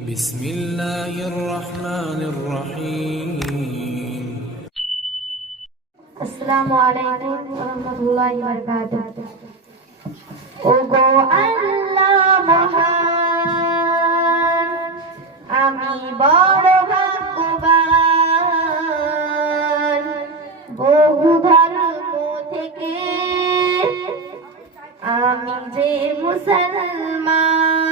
بسم الله الرحمن الرحيم আসসালামু আলাইকুম ওয়া রাহমাতুল্লাহি ওয়া বারাকাতুহু ওগো আল্লাহ মহান আমি বড় ভাগ্যবান বহু ধর্ম থেকে আমি যে মুসলমান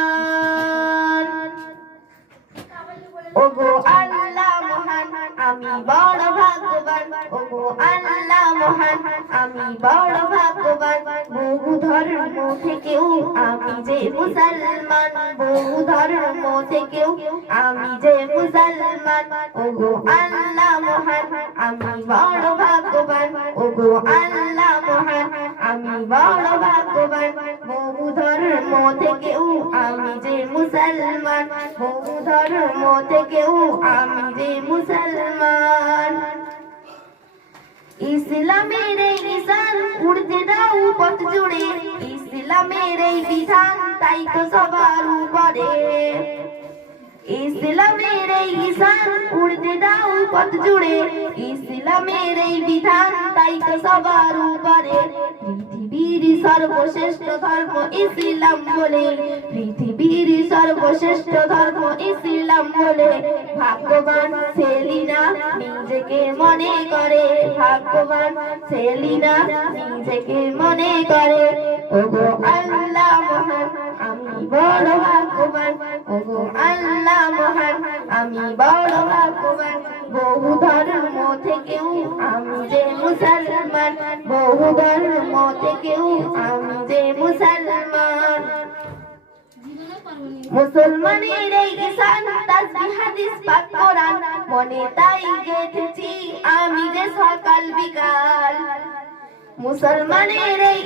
ভাগ্যবান। ওগো আল্লাহ মহান, আমি বড় ভাগ্যবান। বহু ধর্ম থেকেও আমি যে মুসলমান, বহু ধর্ম থেকেও আমি যে মুসলমান। ওগো আল্লাহ মহান, আমি বড় ভাগ্যবান। ওগো আল্লাহ মহান, আমি বড় ভাগ্যবান। বহু ধর্ম থেকেও আমি যে মুসলমান। বহু ধর্ম থেকেও আমি যে মুসলমান। ইসলামের নিশান উড়তে দাও পথ জুড়ে। ইসলামের এই বিধান তাই তো সবার উপরে। ইসলামের এই উড়তে দাও পথ জুড়ে। ইসলামের এই বিধান তাই তো সবার উপরে। পৃথিবীর সর্বশ্রেষ্ঠ ধর্ম ইসলাম বলে। পৃথিবীর সর্বশ্রেষ্ঠ ধর্ম ইসলাম বলে, ভাগ্যবান সেলিনা, নিজেকে মনে করে, ভাগ্যবান সেলিনা, নিজেকে মনে করে। ওগো আল্লাহ মহান, আমি বড় ভাগ্যবান। ওগো আল্লাহ মহান, আমি বড় ভাগ্যবান। বহু ধর্ম থেকেও আমি যে মুসলমান, বহু ধর্ম থেকেও আমি যে মুসলমান। মুসলমানের এই তাসবিহ হাদিস পাক কোরআন মনে তাই আমি যে সকাল বিকাল মুসলমানের এই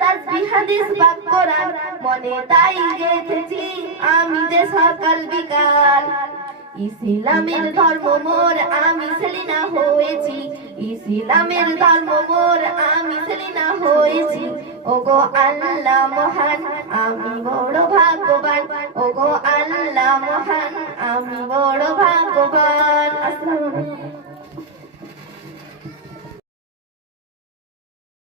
তাসবিহ হাদিস পাক কোরআন মনে তাই গেঁথেছি আমি যে সকাল বিকাল। ইসলামের ধর্ম মোর, আমি ইসলামের ধর্ম মোর, আমি সেলিনা হয়েছি। ওগো আল্লাহ মহান, আমি বড় ভাগ্যবান। ওগো আল্লাহ মহান, আমি বড় ভাগ্যবান।